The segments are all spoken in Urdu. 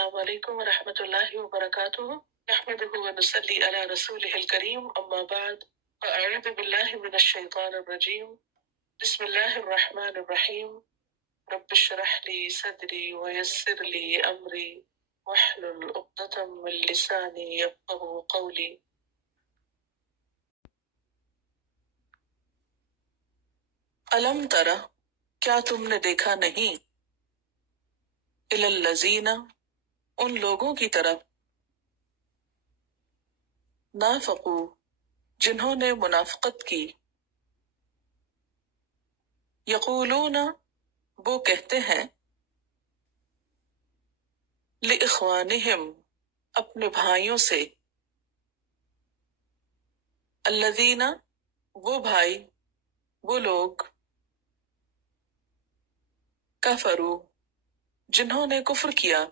السلام علیکم ورحمۃ اللہ وبرکاتہ نحمده ونصلي على رسوله الكريم اما بعد فاعوذ باللہ من الشیطان الرجیم بسم اللہ الرحمن الرحیم رب اشرح لي صدری ويسر لي امری واحلل عقدۃ من لسانی یفقهوا قولی۔ الم تر، کیا تم نے دیکھا نہیں، الی الذین، ان لوگوں کی طرف، نافقو، جنہوں نے منافقت کی، یقولون، وہ کہتے ہیں، لإخوانہم، اپنے بھائیوں سے، الذین، وہ بھائی، وہ لوگ، کفروا، جنہوں نے کفر کیا،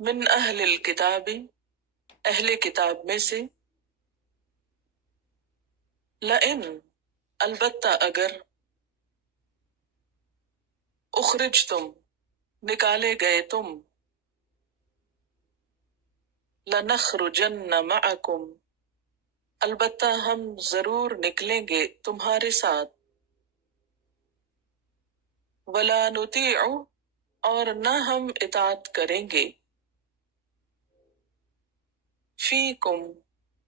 من اہل الکتاب، اہل کتاب میں سے، لئن، البتہ اگر، اخرجتم، نکالے گئے تم، لنخرجن معکم، البتہ ہم ضرور نکلیں گے تمہارے ساتھ، ولا نطیع، اور نہ ہم اطاعت کریں گے، فیکم،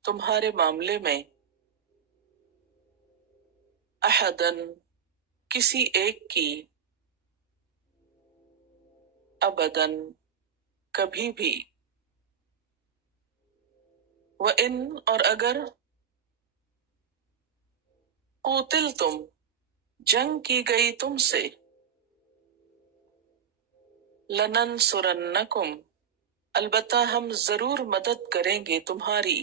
تمہارے معاملے میں، احدن، کسی ایک کی، ابدن، کبھی بھی، وَإِن، اور اگر، قوتلتم، جنگ کی گئی تم سے، لننصرنکم، البتہ ہم ضرور مدد کریں گے تمہاری،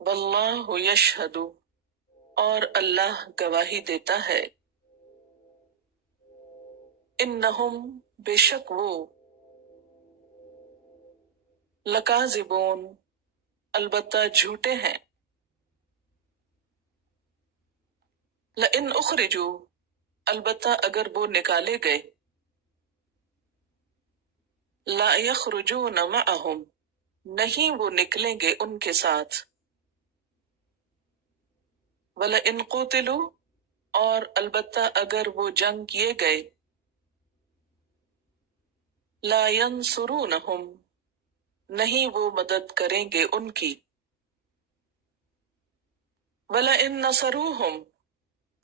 واللہ یشہد، اور اللہ گواہی دیتا ہے، انہم، بے شک وہ، لکاذبون، البتہ جھوٹے ہیں، لئن اخرجوا، البتہ اگر وہ نکالے گئے، لا یخرجون معہم، نہیں وہ نکلیں گے ان کے ساتھ، وَلَئِن قُوتِلُوا، اور البتہ اگر وہ جنگ کیے گئے، لا ینصرونہم، نہیں وہ مدد کریں گے ان کی، وَلَئِن نَصَرُوہم،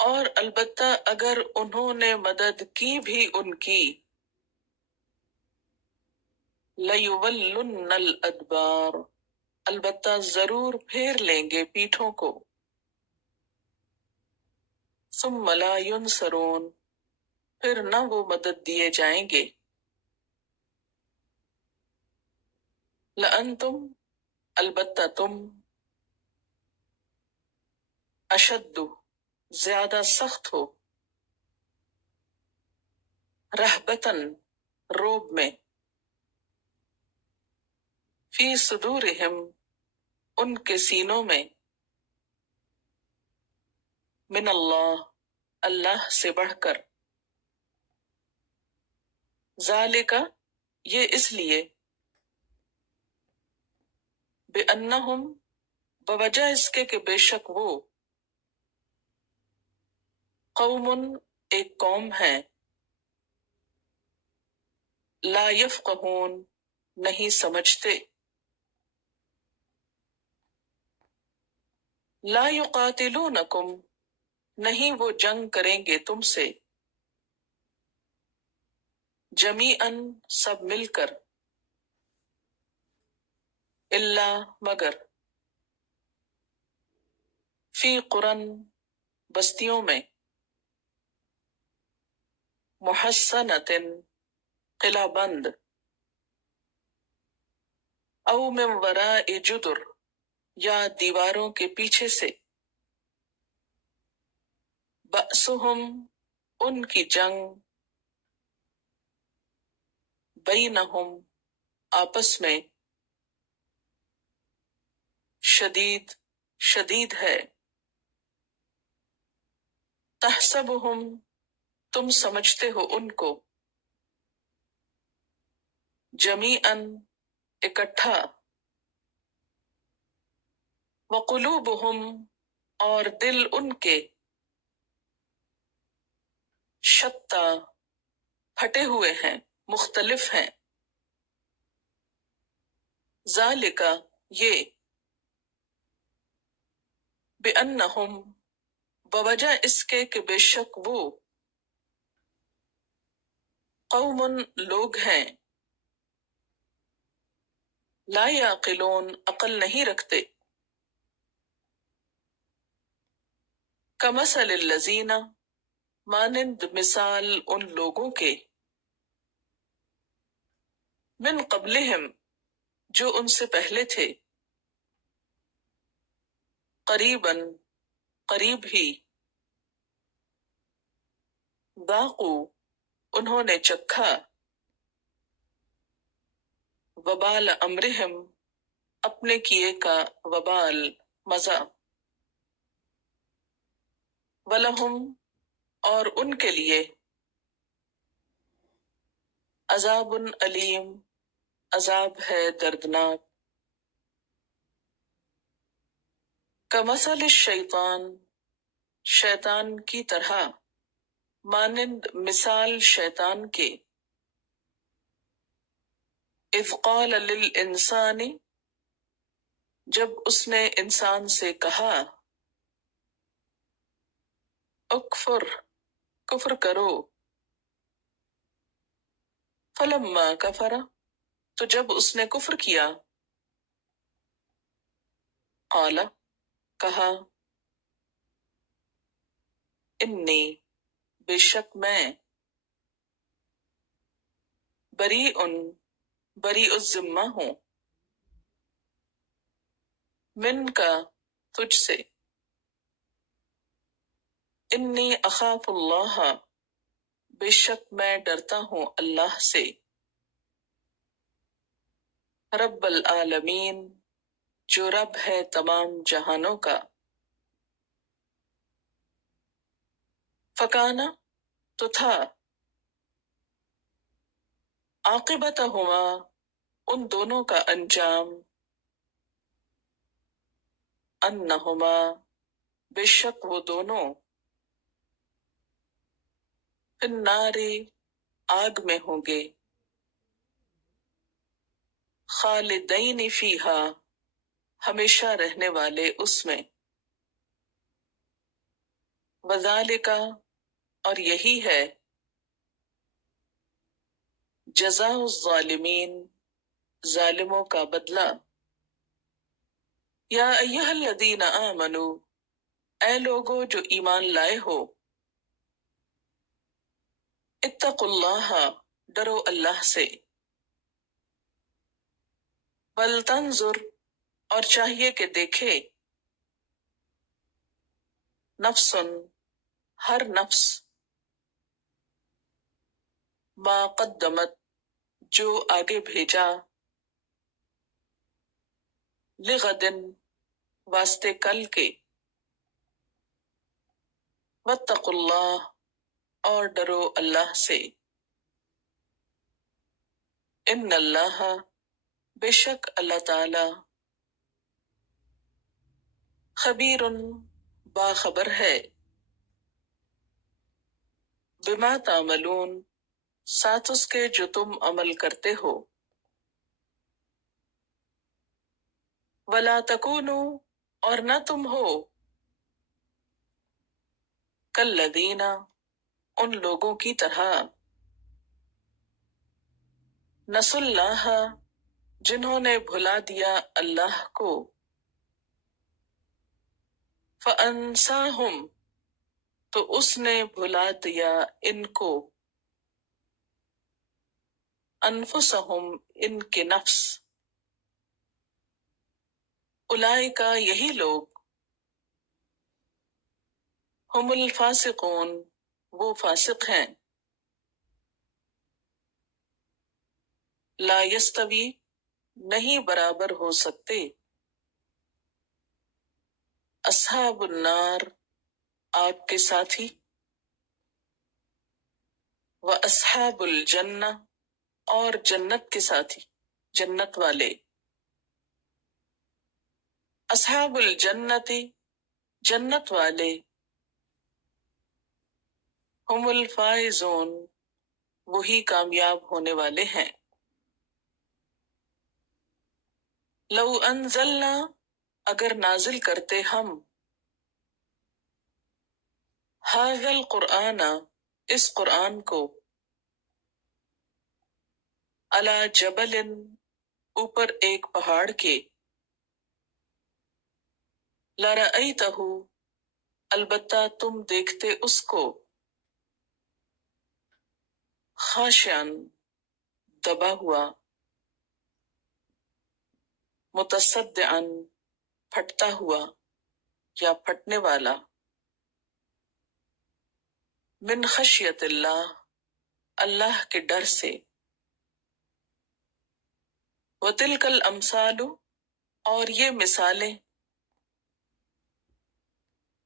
اور البتہ اگر انہوں نے مدد کی بھی ان کی، لَيُوَلُّنَّ الْأَدْبَارَ، البتہ ضرور پھیر لیں گے پیٹھوں کو، ثُمَّ لَا يُنصَرُونَ، پھر نہ وہ مدد دیے جائیں گے، لَأَنْتُمْ، البتہ تم، اشد، زیادہ سخت ہو، رہبتاً، روب میں، فی صدورہم، ان کے سینوں میں، من اللہ، اللہ سے بڑھ کر، ذالک، یہ اس لیے، بأنہم، بوجہ اس کے کہ بے شک وہ، قوم، ایک قوم ہے، لا یفقہون، نہیں سمجھتے، لا یقاتلونکم، نہیں وہ جنگ کریں گے تم سے، جمیعاً، سب مل کر، الا، مگر، فی قرن، بستیوں میں، محصنۃ، قلعہ بند، او من وراء جدر، یا دیواروں کے پیچھے سے، بأسہم، ان کی جنگ، بینہم، آپس میں، شدید، شدید ہے، تحسبہم، تم سمجھتے ہو ان کو جمیعاً اکٹھا، وقلوبہم اور دل ان کے شتیٰ پھٹے ہوئے ہیں، مختلف ہیں، ذالک یہ، بأنہم بوجہ اس کے کہ بے شک وہ قوم لوگ ہیں، لا یعقلون عقل نہیں رکھتے، کمثل الذین مانند مثال ان لوگوں کے، من قبلہم جو ان سے پہلے تھے، قریباً قریب ہی، ذاقوا انہوں نے چکھا، وبال امرہم اپنے کیے کا وبال، مزہ، ولہم اور ان کے لیے عذاب علیم عذاب ہے دردناک، کمثل الشیطان شیطان کی طرح، مانند مثال شیطان کے، اذ قال للانسان جب اس نے انسان سے کہا، اکفر کفر کرو، فلما کفر تو جب اس نے کفر کیا، قال کہا، انی بے شک میں، بریء بریء الذمہ ہوں، من کا تجھ سے، انی اخاف اللہ بے شک میں ڈرتا ہوں اللہ سے، رب العالمین جو رب ہے تمام جہانوں کا، فکانا تو تھا، عاقبتہما ان دونوں کا انجام، انہما بے شک وہ دونوں، فی النار آگ میں ہوں گے، خالدین فیہا ہمیشہ رہنے والے اس میں، وذالک اور یہی ہے، جزاء الظالمین ظالموں کا بدلہ، یا ایہا الذین آمنوا اے لوگو جو ایمان لائے ہو، اتقوا اللہ ڈرو اللہ سے، ولتنظر اور چاہیے کہ دیکھے، نفس ہر نفس، ما قدمت جو آگے بھیجا، لغدن واسطے کل کے، واتقوا اللہ اور ڈرو اللہ سے، ان اللہ بے شک اللہ تعالی، خبیر باخبر ہے، بما تعملون ساتھ اس کے جو تم عمل کرتے ہو، ولا تکونوا اور نہ تم ہو، کالذین ان لوگوں کی طرح، نسوا اللہ جنہوں نے بھلا دیا اللہ کو، فانساہم تو اس نے بھلا دیا ان کو، انفسہم ان کے نفس، اولئک یہی لوگ، ہم الفاسقون وہ فاسق ہیں، لا یستوی نہیں برابر ہو سکتے، اصحاب النار آگ کے ساتھی، وَأَصْحَابُ الْجَنَّةِ، اور جنت کے ساتھی، جنت والے. اصحاب الجنت، جنت والے. ہم الفائزون، وہی کامیاب ہونے والے ہیں. لو انزلنا، اگر نازل کرتے ہم، ھذا القرآن، اس قرآن کو، علی جبل، اوپر ایک پہاڑ کے، لرأیتہ، البتہ تم دیکھتے اس کو، خاشعا، دبا ہوا، متصدعا، پھٹتا ہوا یا پھٹنے والا، من خشیت اللہ، اللہ کے ڈر سے. وَتِلْكَ الْأَمْثَالُ، اور یہ مثالیں،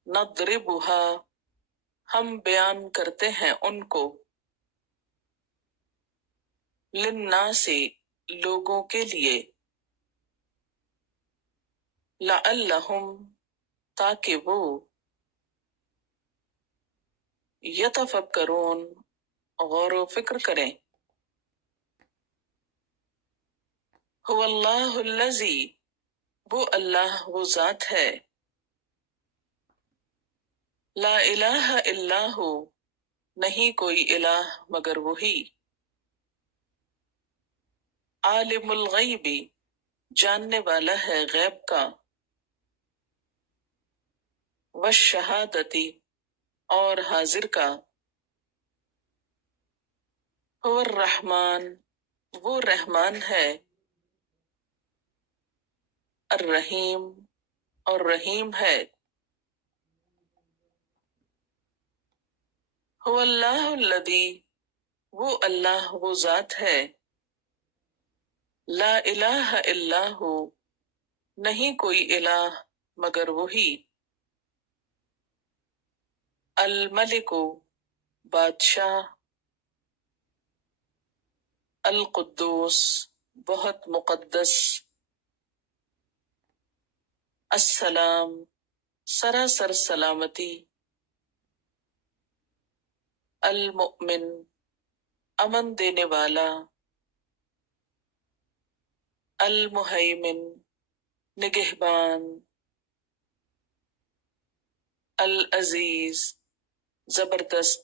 نَضْرِبُهَا، ہم بیان کرتے ہیں ان کو، لِلنَّاسِ، لوگوں کے لیے، لَعَلَّهُمْ، تاکہ وہ، یتفکرون، غور و فکر کریں. هو اللہ الذی، وہ اللہ، وہ ذات ہے، لا الہ الا ہو، نہیں کوئی الہ مگر وہی، عالم الغیب، جاننے والا ہے غیب کا، والشہادتی، اور حاضر کا، هو الرحمن، وہ رحمان ہے، الرحیم، اور رحیم ہے. هو اللہ الذی، وہ اللہ، وہ ذات ہے، لا الہ الا ہو، نہیں کوئی الہ مگر وہی، الملک، بادشاہ، القدوس، بہت مقدس، السلام، سراسر سلامتی، المؤمن، امن دینے والا، المہیمن، نگہبان، العزیز، زبردست،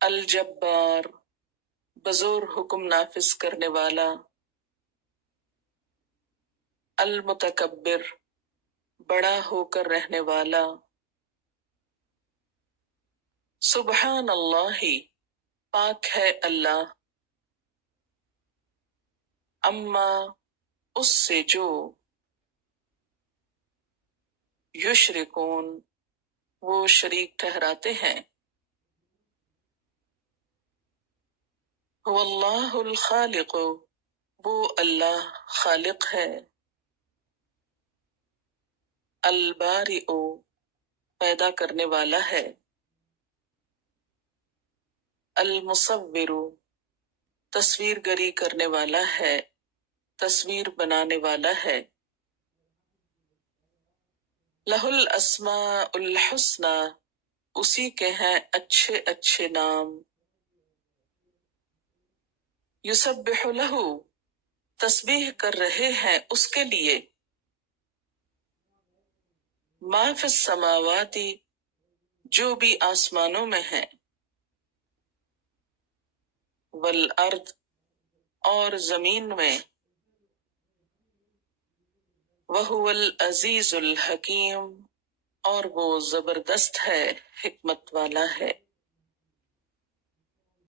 الجبار، بزور حکم نافذ کرنے والا، المتکبر، بڑا ہو کر رہنے والا. سبحان اللہ، پاک ہے اللہ، اما، اس سے جو، یشرکون، وہ شریک ٹھہراتے ہیں. هو اللہ الخالق، وہ اللہ خالق ہے، البارئ، پیدا کرنے والا ہے، المصور، تصویر گری کرنے والا ہے، تصویر بنانے والا ہے. لہ الاسماء الحسنی، اسی کے ہیں اچھے اچھے نام. یسبح لہ، تسبیح کر رہے ہیں اس کے لیے، ما فی السماوات، جو بھی آسمانوں میں ہے، والارض، اور زمین میں، وہو العزیز الحکیم، اور وہ زبردست ہے، حکمت والا ہے.